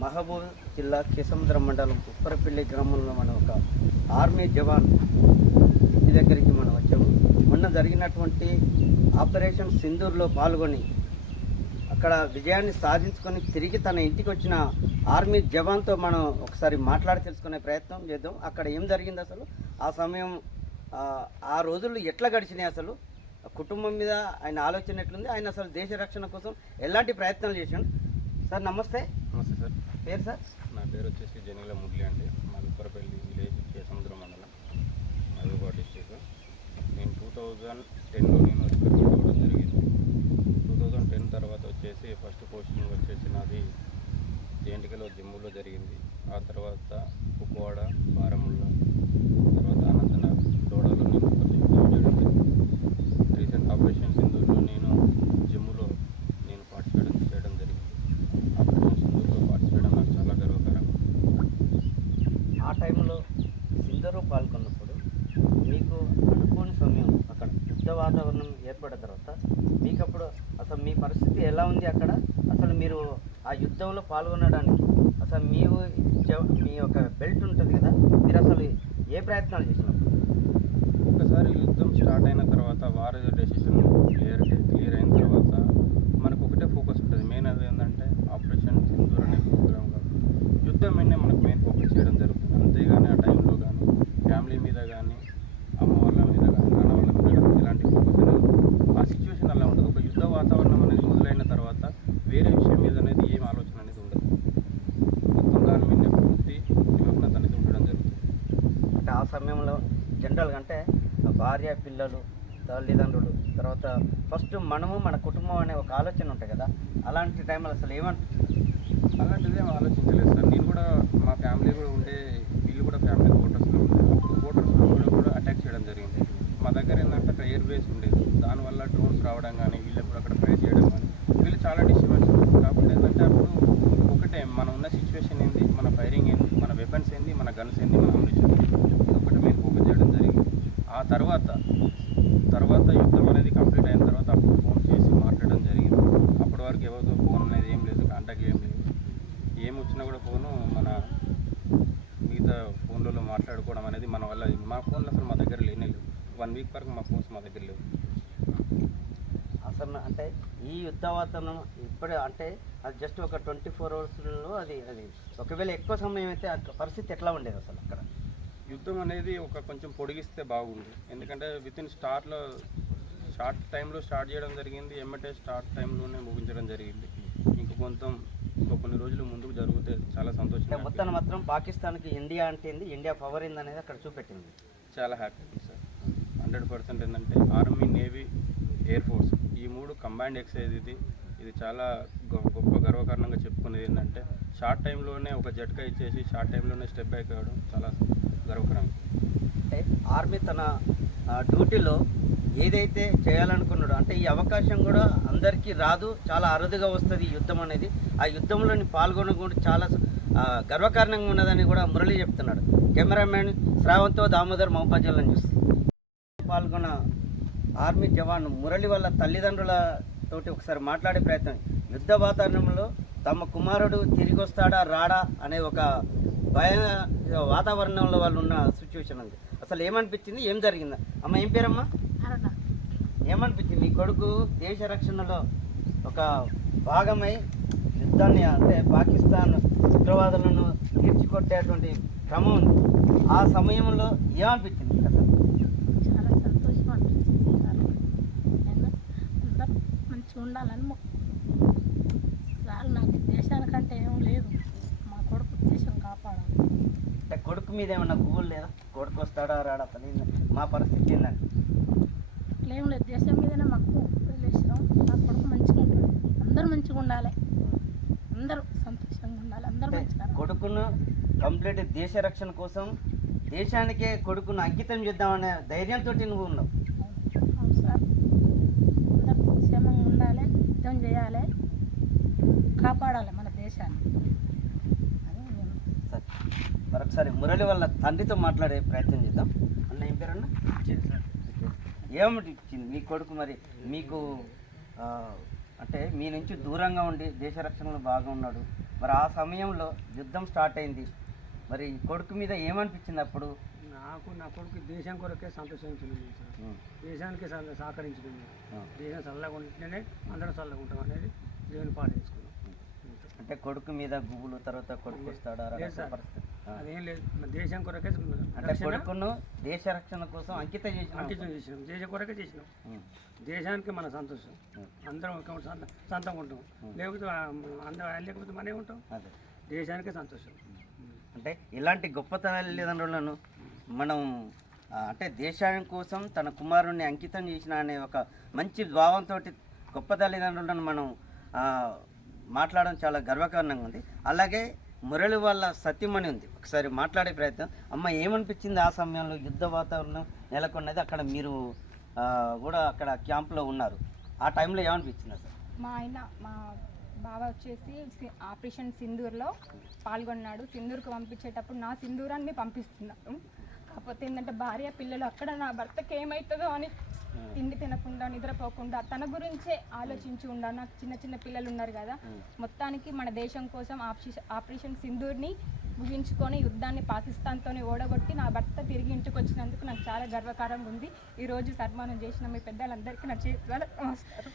మహబూబ్ జిల్లా కేసముద్ర మండలం ఉప్పరపల్లి గ్రామంలో మనం ఒక ఆర్మీ జవాన్ ఇంటి దగ్గరికి మనం వచ్చాము. మొన్న జరిగినటువంటి ఆపరేషన్ సింధూర్లో పాల్గొని అక్కడ విజయాన్ని సాధించుకొని తిరిగి తన ఇంటికి వచ్చిన ఆర్మీ జవాన్తో మనం ఒకసారి మాట్లాడి తెలుసుకునే ప్రయత్నం చేద్దాం. అక్కడ ఏం జరిగింది అసలు? ఆ సమయం ఆ, ఆ రోజులు ఎట్లా గడిచినాయి అసలు? కుటుంబం మీద ఆయన ఆలోచన ఎట్లుంది? ఆయన అసలు దేశ రక్షణ కోసం ఎలాంటి ప్రయత్నాలు చేశాడు సార్ నమస్తే. నమస్తే సార్. పేరు సార్? నా పేరు వచ్చేసి జనిల మురళి అండి. మాది ఉప్పరపల్లి విలేజ్ కేసముద్రం మండలం. మహబూబాద్ డిస్టిక్. నేను టూ థౌజండ్ టెన్లో నేను అవ్వడం జరిగింది. టూ థౌజండ్ టెన్ తర్వాత వచ్చేసి ఫస్ట్ పోస్టింగ్ వచ్చేసి నాది జేఎన్టీకేలో జిమ్ములో జరిగింది. ఆ తర్వాత కుక్వాడ బారముల్ల తర్వాత అనంతనాగ్ డోడాలో నేను కొంచెం జాబ్ చేయడం జరిగింది రీసెంట్ ఆపరేషన్ సింధూర్లో నేను జిమ్ములో నేను పార్టిసిపేట్ చేయడం జరిగింది. ఆపరేషన్ సింధూర్లో పార్టిసిపేట్ చేయడం నాకు చాలా గర్వకరం ఆ టైంలో సింధూరు పాల్గొన్నప్పుడు మీకు అనుకోని సమయం అక్కడ యుద్ధ వాతావరణం ఏర్పడిన తర్వాత మీకు అప్పుడు అసలు మీ పరిస్థితి ఎలా ఉంది అక్కడ? అసలు మీరు ఆ యుద్ధంలో పాల్గొనడానికి అసలు మీ మీ యొక్క బెల్ట్ ఉంటుంది కదా మీరు అసలు ఏ ప్రయత్నాలు చేసినప్పుడు? ఒకసారి యుద్ధం స్టార్ట్ అయిన తర్వాత వార్ డెసిషన్ క్లియర్ క్లియర్ అయిన తర్వాత మనకు ఒకటే ఫోకస్ ఉంటుంది మెయిన్ అది ఏంటంటే ఆపరేషన్ సింధూర్ అనే ప్రోగ్రామ్ కాదు యుద్ధం మీదనే మనకు మెయిన్ ఫోకస్ చేయడం జరుగుతుంది అంతేగాని ఆ టైంలో కానీ ఫ్యామిలీ మీద కానీ అమ్మ వాళ్ళ మీద కానీ నాన్న వాళ్ళ మీద కానీ ఇలాంటి ఫోకస్ అనేది ఉండదు. ఆ సిచ్యువేషన్ అలా ఉంటుంది ఒక యుద్ధ వాతావరణం అనేది మొదలైన తర్వాత వేరే విషయం మీద అనేది ఏం ఆలోచన అనేది ఉండదు. మొత్తం దాని మీద పూర్తి నిమగ్నత అనేది ఉండడం జరుగుతుంది. అంటే ఆ సమయంలో జనరల్గా అంటే భార్య పిల్లలు తల్లిదండ్రులు తర్వాత ఫస్ట్ మనము మన కుటుంబం అనే ఒక ఆలోచన ఉంటాయి కదా. అలాంటి టైంలో అసలు ఏమనిపిస్తుంది అలాంటిది ఏం ఆలోచించలేదు సార్. నేను కూడా మా ఫ్యామిలీ కూడా ఉండే వీళ్ళు కూడా ఫ్యామిలీ క్వార్టర్స్లో ఉండే. క్వార్టర్స్లో కూడా కూడా అటాక్ చేయడం జరిగింది. మా దగ్గర ఏంటంటే అక్కడ ఎయిర్ బేస్ ఉండేది. దానివల్ల డ్రోన్స్ రావడం కానీ వీళ్ళు కూడా అక్కడ ట్రై చేయడం కానీ వీళ్ళు చాలా డిస్టర్బ్ కాకపోతే ఏంటంటే అప్పుడు ఒకటే మనం ఉన్న సిచ్యువేషన్ ఏంది మన ఫైరింగ్ ఏంది మన వెపన్స్ ఏంది మన గన్స్ ఏంది మన అమ్రిషన్ ఒకటి మేము ఫోకస్ చేయడం జరిగింది ఆ తర్వాత తర్వాత యుద్ధం అనేది కంప్లీట్ అయిన తర్వాత అప్పుడు ఫోన్ చేసి మాట్లాడడం జరిగింది అప్పటి వరకు ఎవరితో ఫోన్ అనేది ఏం లేదు కాంటాక్ట్ ఏం లేదు ఏం వచ్చినా కూడా ఫోను మన మిగతా ఫోన్లలో మాట్లాడుకోవడం అనేది మన వల్ల మా ఫోన్లు అసలు మా దగ్గర లేనే లేవు. వన్ వీక్ వరకు మా ఫోన్స్ మా దగ్గర లేవు. అసలు అంటే ఈ యుద్ధ వాతావరణం ఇప్పుడే అంటే అది జస్ట్ ఒక ట్వంటీ ఫోర్ అవర్స్లో అది అది ఒకవేళ ఎక్కువ సమయం అయితే పరిస్థితి ఎట్లా ఉండేది అసలు అక్కడ? యుద్ధం అనేది ఒక కొంచెం పొడిగిస్తే బాగుంది ఎందుకంటే విత్ ఇన్ స్టార్ట్లో షార్ట్ టైంలో స్టార్ట్ చేయడం జరిగింది ఎమ్మటే స్టార్ట్ టైంలోనే ముగించడం జరిగింది. ఇంక కొంత ఇంకో కొన్ని రోజులు ముందుకు జరిగితే చాలా సంతోషం మొత్తం మాత్రం పాకిస్తాన్కి ఇండియా అంటే ఇండియా పవర్ ఏంది అనేది అక్కడ చూపెట్టింది. చాలా హ్యాపీ ఉంది సార్ హండ్రెడ్ పర్సెంట్ ఏంటంటే ఆర్మీ నేవీ ఎయిర్ ఫోర్స్ ఈ మూడు కంబైన్డ్ ఎక్సైజ్ ఇది. ఇది చాలా గొ- గొప్ప గర్వకారణంగా చెప్పుకునేది ఏంటంటే షార్ట్ టైంలోనే ఒక జట్కా ఇచ్చేసి షార్ట్ టైంలోనే స్టెప్ బ్యాక్ అవ్వడం చాలా గర్వకరం అంటే ఆర్మీ తన డ్యూటీలో ఏదైతే చేయాలనుకున్నాడో అంటే ఈ అవకాశం కూడా అందరికీ రాదు చాలా అరుదుగా వస్తుంది ఈ యుద్ధం అనేది. ఆ యుద్ధంలోని పాల్గొనకుండా చాలా గర్వకారణంగా ఉన్నదని కూడా మురళి చెప్తున్నాడు. కెమెరామెన్ శ్రావంతో దామోదర్ మహబాజాలను చూసి. పాల్గొన్న ఆర్మీ జవాన్ మురళి వాళ్ళ తల్లిదండ్రుల తోటి ఒకసారి మాట్లాడే ప్రయత్నం. యుద్ధ వాతావరణంలో తమ కుమారుడు తిరిగి వస్తాడా రాడా అనే ఒక భయ వాతావరణంలో వాళ్ళు ఉన్న సిచ్యువేషన్ ఉంది. అసలు ఏమనిపించింది? ఏం జరిగింది? అమ్మ ఏం పేరమ్మా? ఏమనిపించింది? ఈ కొడుకు దేశ రక్షణలో ఒక భాగమై యుద్ధాన్ని అంటే పాకిస్తాన్ ఉగ్రవాదులను తీర్చికొట్టేటువంటి క్రమం ఉంది. ఆ సమయంలో ఏమనిపించింది అసలు చాలా సంతోషం అనిపించింది అందరూ మంచిగా ఉండాలని మొక్కు సార్ నాకు దేశానికంటే ఏం లేదు. మా కొడుకు దేశం కాపాడాలి. అంటే కొడుకు మీద ఏమన్నా గువ్వులు లేదా? కొడుకు వస్తాడా రాడా? తెలియదు మా పరిస్థితి ఏంటంటే అట్లేం లేదు. దేశం మీదనే మాకు వదిలేసినాం మా కొడుకు మంచిగా ఉంటాడు అందరూ మంచిగా ఉండాలి అందరూ సంతోషంగా ఉండాలి అందరూ మంచిగా ఉండాలి. కొడుకును కంప్లీట్ దేశ రక్షణ కోసం దేశానికే కొడుకును అంకితం చేద్దామనే ధైర్యంతో నువ్వు ఉన్నావు. క్షేమంగా ఉండాలి యుద్ధం చేయాలి కాపాడాలి మన దేశాన్ని. అని నేను. సరే. మరొకసారి మురళి వాళ్ళ తండ్రితో మాట్లాడే ప్రయత్నం చేద్దాం. అన్న ఏం పేరు అన్న ఏమిటి ఇచ్చింది మీ కొడుకు మరి మీకు అంటే మీ నుంచి దూరంగా ఉండి దేశ రక్షణలో బాగా ఉన్నాడు. మరి ఆ సమయంలో యుద్ధం స్టార్ట్ అయింది మరి కొడుకు మీద ఏమనిపించింది అప్పుడు నాకు నా కొడుకు దేశం కొరకే ఉం. దేశానికి సహ- సహకరించింది ఆ. దేశం చల్లగా ఉంటేనే అందరం చల్లగా ఉంటాం అనేది దేవుని పాటించుకున్నాం అంటే కొడుకు మీద గువ్వులు తర్వాత కొడుకు వస్తాడా. పరిస్థితి. అదేం లేదు. మన దేశం కొరకే అంటే కొడుకును దేశ రక్షణ కోసం అంకితం చేసిన. అంకితం చేసినాం. దేశం కొరకే చేసినాం. దేశానికి మన సంతోషం. అందరం ఒక సొంత సొంతంగా ఉంటాం. లేకపోతే అందరం లేకపోతే మనే ఉంటాం. దేశానికే సంతోషం. అంటే ఇలాంటి గొప్ప తల్లిదండ్రులను మనం అంటే దేశాని కోసం తన కుమారుణ్ణి అంకితం చేసిన అనే ఒక మంచి భావంతో గొప్ప తల్లిదండ్రులను మనం మాట్లాడడం చాలా గర్వకారణంగా ఉంది. అలాగే మురళి వాళ్ళ సత్యమణి ఉంది. ఒకసారి మాట్లాడే ప్రయత్నం. అమ్మ ఏమనిపించింది ఆ సమయంలో? యుద్ధ వాతావరణం నెలకొన్నది. అక్కడ మీరు కూడా అక్కడ క్యాంప్లో ఉన్నారు. ఆ టైంలో ఏమనిపించింది సార్ మా ఆయన మా బావ వచ్చేసి ఆపరేషన్ సింధూర్లో పాల్గొన్నాడు. సింధూర్కి పంపించేటప్పుడు నా సింధూరాన్ని పంపిస్తున్నాను కాకపోతే ఏంటంటే భార్య పిల్లలు అక్కడ నా భర్తకి ఏమవుతుందో అని తిండి తినకుండా నిద్రపోకుండా తన గురించే ఆలోచించి ఉండా నాకు చిన్న చిన్న పిల్లలు ఉన్నారు కదా. మొత్తానికి మన దేశం కోసం ఆపరేషన్ ఆపరేషన్ సింధూర్ని ముగించుకొని యుద్ధాన్ని పాకిస్తాన్తోనే ఓడగొట్టి నా భర్త తిరిగి ఇంటికి వచ్చినందుకు నాకు చాలా గర్వకారంగా ఉంది. ఈరోజు సన్మానం చేసిన మీ పెద్దలందరికీ నా చేతుల నమస్కారం.